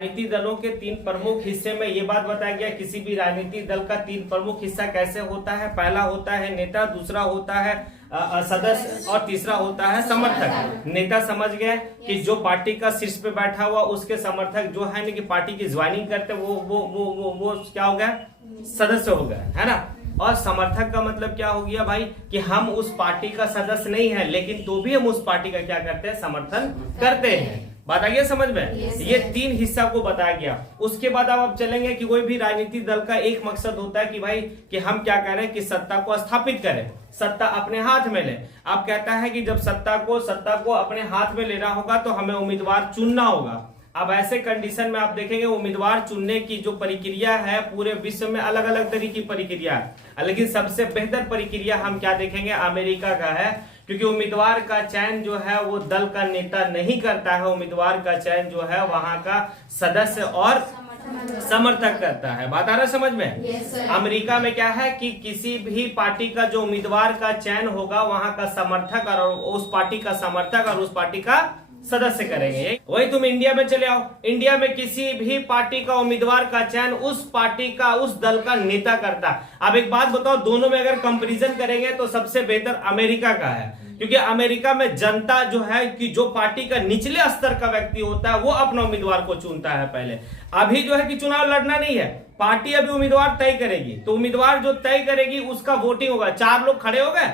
राजनीतिक दलों के तीन प्रमुख हिस्से में ये बात बताया गया किसी भी राजनीतिक दल का तीन प्रमुख हिस्सा कैसे होता है। पहला होता है नेता, दूसरा होता है सदस्य और तीसरा होता है समर्थक। नेता समझ गए कि जो पार्टी का शीर्ष पे बैठा हुआ, उसके समर्थक जो है ना कि पार्टी की ज्वाइनिंग करते वो क्या हो गया, सदस्य हो गया, है ना। और समर्थक का मतलब क्या हो गया भाई कि हम उस पार्टी का सदस्य नहीं है, लेकिन तो भी हम उस पार्टी का क्या करते हैं, समर्थन करते हैं। बात आ गया समझ में। ये तीन हिस्सा को बताया गया। उसके बाद अब चलेंगे कि कोई भी राजनीतिक दल का एक मकसद होता है कि भाई कि हम क्या करें कि सत्ता को स्थापित करें, सत्ता अपने हाथ में ले। आप कहता है कि जब सत्ता को अपने हाथ में लेना होगा तो हमें उम्मीदवार चुनना होगा। अब ऐसे कंडीशन में आप देखेंगे उम्मीदवार चुनने की जो प्रक्रिया है पूरे विश्व में अलग अलग तरह की प्रक्रिया है, लेकिन सबसे बेहतर प्रक्रिया हम क्या देखेंगे, अमेरिका का है। क्योंकि उम्मीदवार का चयन जो है वो दल का नेता नहीं करता है, उम्मीदवार का चयन जो है वहां का सदस्य और समर्थक करता है। बात आ रहा है समझ में। अमेरिका में क्या है कि किसी भी पार्टी का जो उम्मीदवार का चयन होगा वहां का समर्थक और उस पार्टी का समर्थक और उस पार्टी का सदस्य करेंगे। वही तुम इंडिया में चले आओ, इंडिया में किसी भी पार्टी का उम्मीदवार का चयन उस पार्टी का, उस दल का नेता करता है। अब एक बात बताओ, दोनों में अगर कंपैरिजन करेंगे तो सबसे बेहतर अमेरिका का है, क्योंकि अमेरिका में जनता जो है कि जो पार्टी का निचले स्तर का व्यक्ति होता है वो अपना उम्मीदवार को चुनता है पहले। अभी जो है कि चुनाव लड़ना नहीं है, पार्टी अभी उम्मीदवार तय करेगी, तो उम्मीदवार जो तय करेगी उसका वोटिंग होगा। 4 लोग खड़े हो गए,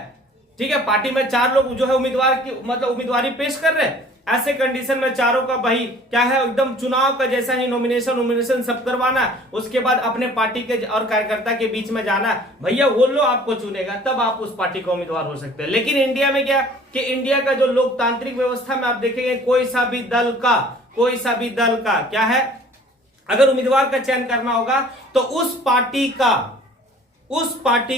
ठीक है, पार्टी में 4 लोग जो है उम्मीदवार की मतलब उम्मीदवारी पेश कर रहे हैं। ऐसे कंडीशन में चारों का भाई क्या है, एकदम चुनाव का जैसा ही नॉमिनेशन सब करवाना, उसके बाद अपने पार्टी के और कार्यकर्ता के बीच में जाना, भैया वो लोग आपको चुनेगा, तब आप उस पार्टी का उम्मीदवार हो सकते हैं। लेकिन इंडिया में क्या कि इंडिया का जो लोकतांत्रिक व्यवस्था में आप देखेंगे कोई सा भी दल का क्या है, अगर उम्मीदवार का चयन करना होगा तो उस पार्टी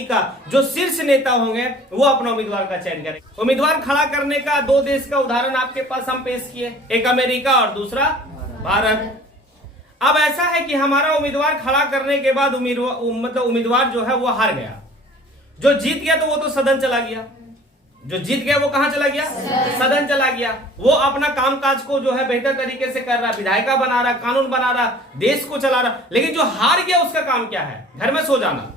का जो शीर्ष नेता होंगे वो अपना उम्मीदवार का चयन करेंगे। उम्मीदवार खड़ा करने का 2 देश का उदाहरण आपके पास हम पेश किए, एक अमेरिका और दूसरा भारत। अब ऐसा है कि हमारा उम्मीदवार खड़ा करने के बाद उम्मीदवार जो है वो हार गया। जो जीत गया तो वो तो सदन चला गया, जो जीत गया वो कहां चला गया, सदन चला गया। वो अपना कामकाज को जो है बेहतर तरीके से कर रहा, विधायिका बना रहा, कानून बना रहा, देश को चला रहा। लेकिन जो हार गया उसका काम क्या है, घर में सो जाना।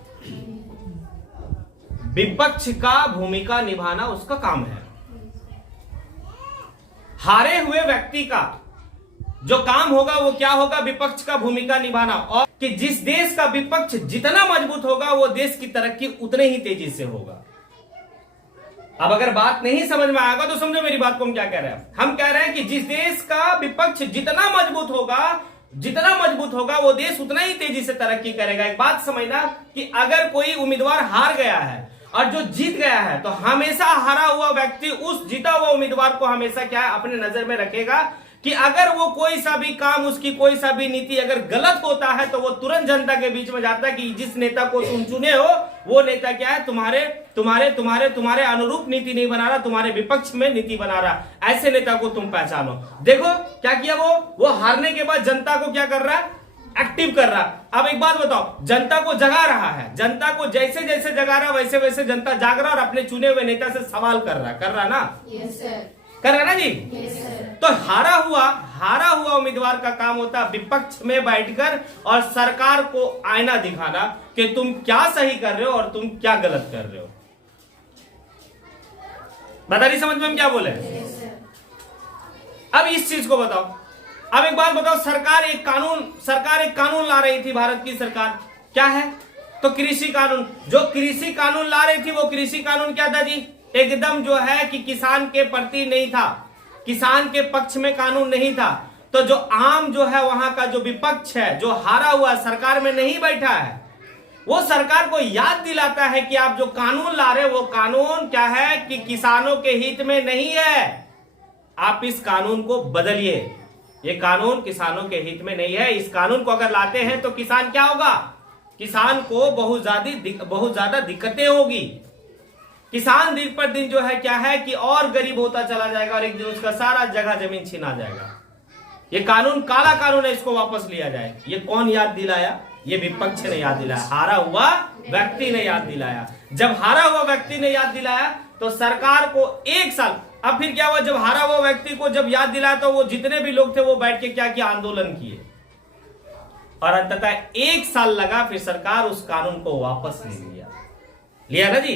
विपक्ष का भूमिका निभाना उसका काम है। हारे हुए व्यक्ति का जो काम होगा वो क्या होगा, विपक्ष का भूमिका निभाना। और कि जिस देश का विपक्ष जितना मजबूत होगा वो देश की तरक्की उतने ही तेजी से होगा। अब अगर बात नहीं समझ में आएगा तो समझो मेरी बात को हम क्या कह रहे हैं। हम कह रहे हैं कि जिस देश का विपक्ष जितना मजबूत होगा वो देश उतना ही तेजी से तरक्की करेगा। एक बात समझना कि अगर कोई उम्मीदवार हार गया है और जो जीत गया है तो हमेशा हारा हुआ व्यक्ति उस जीता हुआ उम्मीदवार को हमेशा क्या है अपने नजर में रखेगा कि अगर वो कोई सा भी काम, उसकी कोई सा भी नीति अगर गलत होता है तो वो तुरंत जनता के बीच में जाता है कि जिस नेता को तुम चुने हो वो नेता क्या है, तुम्हारे अनुरूप नीति नहीं बना रहा, तुम्हारे विपक्ष में नीति बना रहा। ऐसे नेता को तुम पहचानो। देखो क्या किया वो हारने के बाद जनता को क्या कर रहा है, एक्टिव कर रहा। अब एक बात बताओ, जनता को जगा रहा है, जनता को जैसे जैसे जगा रहा वैसे वैसे जनता जाग रहा और अपने चुने हुए नेता से सवाल कर रहा ना। कर रहा ना जी। तो हारा हुआ उम्मीदवार का काम होता है विपक्ष में बैठकर और सरकार को आईना दिखाना कि तुम क्या सही कर रहे हो और तुम क्या गलत कर रहे हो। बता रही समझ में हम क्या बोले। अब इस चीज को बताओ। अब एक बात बताओ, सरकार एक कानून ला रही थी, भारत की सरकार क्या है, तो कृषि कानून। जो कृषि कानून ला रही थी वो कृषि कानून क्या था जी, एकदम जो है कि किसान के प्रति नहीं था, किसान के पक्ष में कानून नहीं था। तो जो आम जो है वहां का जो विपक्ष है, जो हारा हुआ सरकार में नहीं बैठा है, वो सरकार को याद दिलाता है कि आप जो कानून ला रहे हो वो कानून क्या है कि किसानों के हित में नहीं है, आप इस कानून को बदलिए। ये कानून किसानों के हित में नहीं है। इस कानून को अगर लाते हैं तो किसान क्या होगा, किसान को बहुत ज्यादा दिक्कतें होगी। किसान दिन पर दिन जो है क्या है कि और गरीब होता चला जाएगा और एक दिन उसका सारा जगह जमीन छीना जाएगा। ये कानून काला कानून है, इसको वापस लिया जाए। ये कौन याद दिलाया, ये विपक्ष ने याद दिलाया, हारा हुआ व्यक्ति ने याद दिलाया। जब हारा हुआ व्यक्ति ने याद दिलाया तो सरकार को 1 साल, अब फिर क्या हुआ, जब हारा हुआ व्यक्ति को जब याद दिलाया तो वो जितने भी लोग थे वो बैठ के क्या किया, आंदोलन किए। और अंततः 1 साल लगा, फिर सरकार उस कानून को वापस ले लिया ना जी।